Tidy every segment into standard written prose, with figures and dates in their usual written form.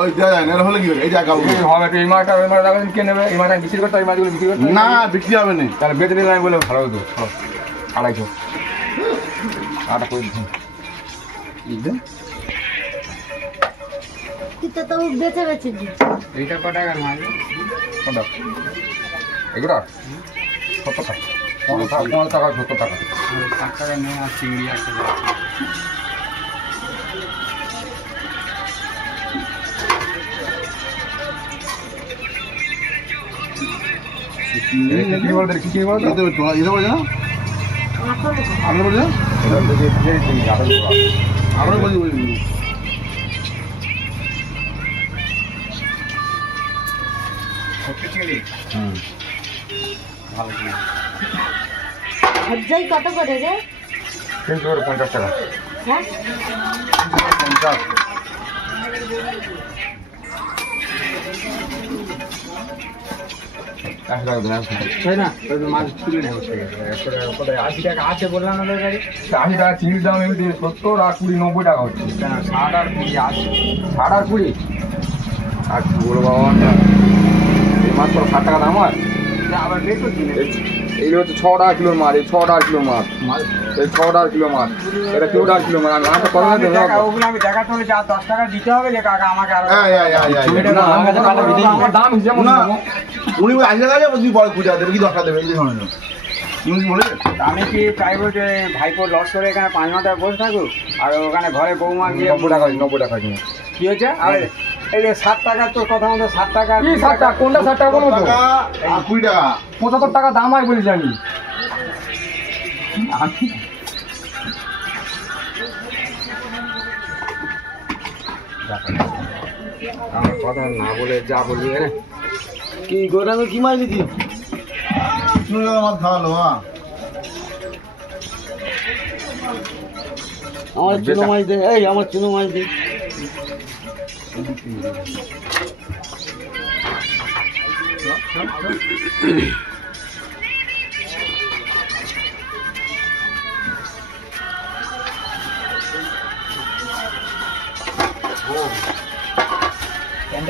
ওই যায় না হলে কি এই জায়গা হবে তো এই মাছটা ওই মাছ দেখেন কে নেবে এই মাছটা বিক্রি করতে ওই মাছগুলো বিক্রি করতে না বিক্রি হবে না তাহলে বেঁচে নিলে আমি বলে ভালো হতো 250 আটা করে দিচ্ছি তুই তো বেচে বেচে দিচ্ছি এইটা কত টাকার মাছ কত এগুলো 70 টাকা 50 টাকা 70 টাকা 60 টাকা নেই আর চিংড়ি একটা কি বলতে কি বলতে এটা বলছে না আমরা বলছি না আমরা বলছি হজ্জাই কত করে রে 350 টাকা হ্যাঁ 80 টাকা আছে বললাম না গাড়ি 80 টাকা চিনির দাম এমনি 70 আর 20 90 টাকা হচ্ছে 60 আর 20 আছে 60 আর 20 আর কি বলবো বাবা এই মাছ তো 60 টাকা দাম হয় আবার রেট হচ্ছে এই হচ্ছে 6 টাকা কিলোর মাছ এই 6 টাকা কিলো মাছ এই 6 টাকা কিলো মাছ এটা 2 টাকা কিলো মাছ আমি আটা করব না ওগুলো আমি দেখাতে হলে যা 10 টাকা দিতে হবে যে কাকা আমাকে আর আমার দাম হিসাব না উনি 80 টাকা যাবে তুই বড় পূজা দেবে কি 10 টাকা দেবে এই ধরনের তুমি বলে আমি কি প্রাইভেটে ভাইপো লস করে এখানে 5 ঘন্টা বসে থাকবো আর ওখানে ঘরে বৌমা গিয়ে 90 টাকা কি হচ্ছে আর এই যে 60 টাকা তোর কথা মতো 60 টাকা কি 60 টাকা কোনটা 60 টাকা বলবো তো 20 টাকা 75 টাকা দাম হয় বলি জানি আমার কথা না বলে যা বলবি কি গোটানো কি মাছ দিতি তুমি মাছ খাওয়ালো আমার চুনো মাছ দে এই আমার চুনো মাছ দে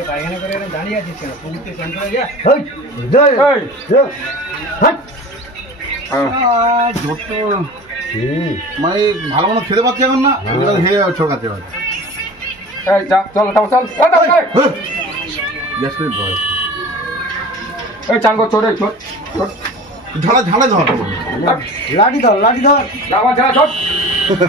পায়খানা করে দাঁড়িয়ে আছিস কেন পুকুরতে স্নান করে যা মানে ভালো মতো খেতে পাচ্ছি এখন না হে ঠকাতে পারছি চল এই চান কর ছোট ঝাড়া ধর লাঠি ধর ছোট